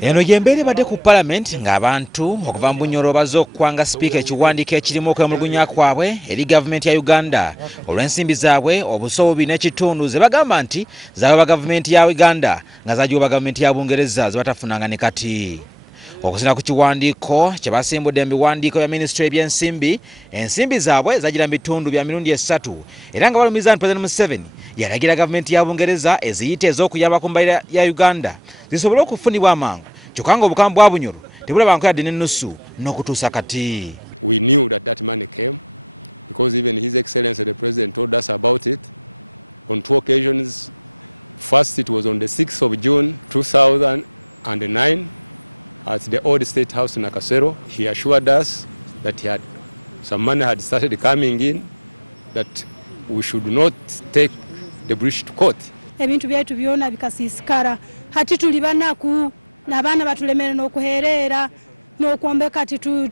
Eno yembere badde ku parliament ng'abantu okuva mu Bunyoro bazze okukwanga sipiika ekiwandiiko ekirimu okwemulugunya kwabwe eri gavumenti ya Uganda olw'ensimbi zaabwe obusobo 2.5 ze bagamba nti zaaba gavumenti ya Uganda nga zagiwa gavumenti ya Bungereza ze batafunanga ne kati. Okusinziira ku kiwandiiko kye basimbudde mu biwandiiko bya minisitule y'ebyensimbi, ensimbi zaabwe zagira mu bitundu bya mirundi 3 era nga balumiza nti President Museveni yalagira gavumenti ya Bungereza eziyite ez'okuyamba ku mbalira ya Uganda zisobole okufunibwa amangu kyokka nga obukambwe bwa Bunyoro tebulaba yadde n'ennusu n'okutuusa kati. We knew that money came because even His Excellency the President told us about it on 2 occasions. First, it was on the 6th of June 2009 at the old State House in Nakasero. He assured us that some money had started coming in, that we should not take the breach to court. Ebintu byaitu byona bikasisikara hati tuli banaku n'abaana batulemere n'okuherera n'okwombeka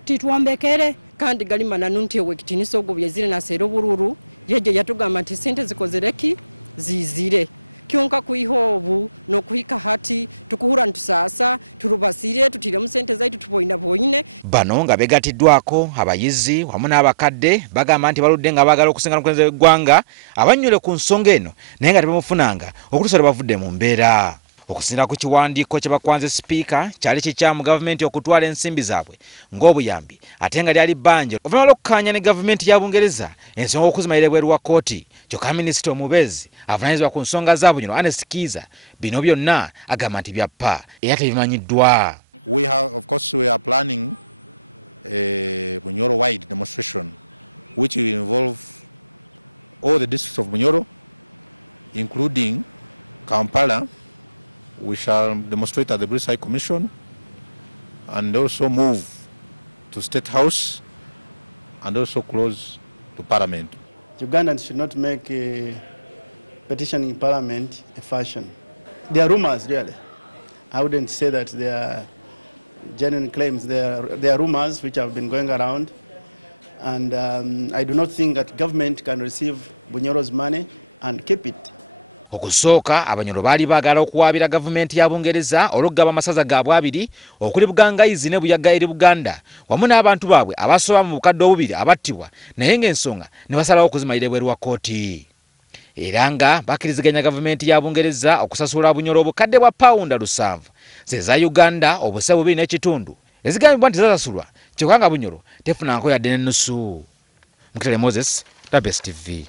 tituombekere kandi galimana nunti owekitiniso ogwo byezire nasero bururu yeje yatugamba nti sente zikozereki zizire kyonka kuihobu n'okuhika hati tukuhura ntusasa turubasire tutire mu sente zaitu tuboina boine. Okusinziira ku kiwandiiko kye bakwanze sipiika kyali kikyamu gavumenti okutwala ensimbi zaabwe ng'obuyambi ate nga lyali bbanja oluvannyuma lw'okukkaanya ne gavumenti ya Bungereza ensonga okuzimalira ebweru wa kkooti. Kyokka minisita omubeezi avunaanyizibwa ku nsonga za Bunyoro Ernest Kiiza bino byonna agamba nti byappa. We are planning a Bunyoro-wide demonstration which will involve all the districts of Bunyoro, including Kampala. We shall demonstrate at the British High Commission and also move to State House and also close to Parliament. Ugandans should not make petitioning in Parliament a fashion. They are rumors, really. I wouldn't say that they are genuine claims. They are rumors which have been going around. And I do not think that government can receive Bunyoro's money and keep it. Okusooka Abanyoro baali baagala okuwaabira gavumenti ya Bungereza olw'okugaba amasaza gaabwe abiri okuli Bugangayizi ne Buyaga eri Buganda wamu n'abantu baabwe abasoba mu bukadde obubiri abattibwa naye ng'ensonga ne basalawo okuzimalira ebweru wa kkooti. Era nga bakkiriziganya gavumenti ya Bungereza okusasula Bunyoro obukadde bwa pawunda 7 ze za Uganda obuse 2.5 ezigambibwa nti zasasulwa kyokka nga Bunyoro tefunanko yadde n'ennusu. Mukitale Moses, WBS TV.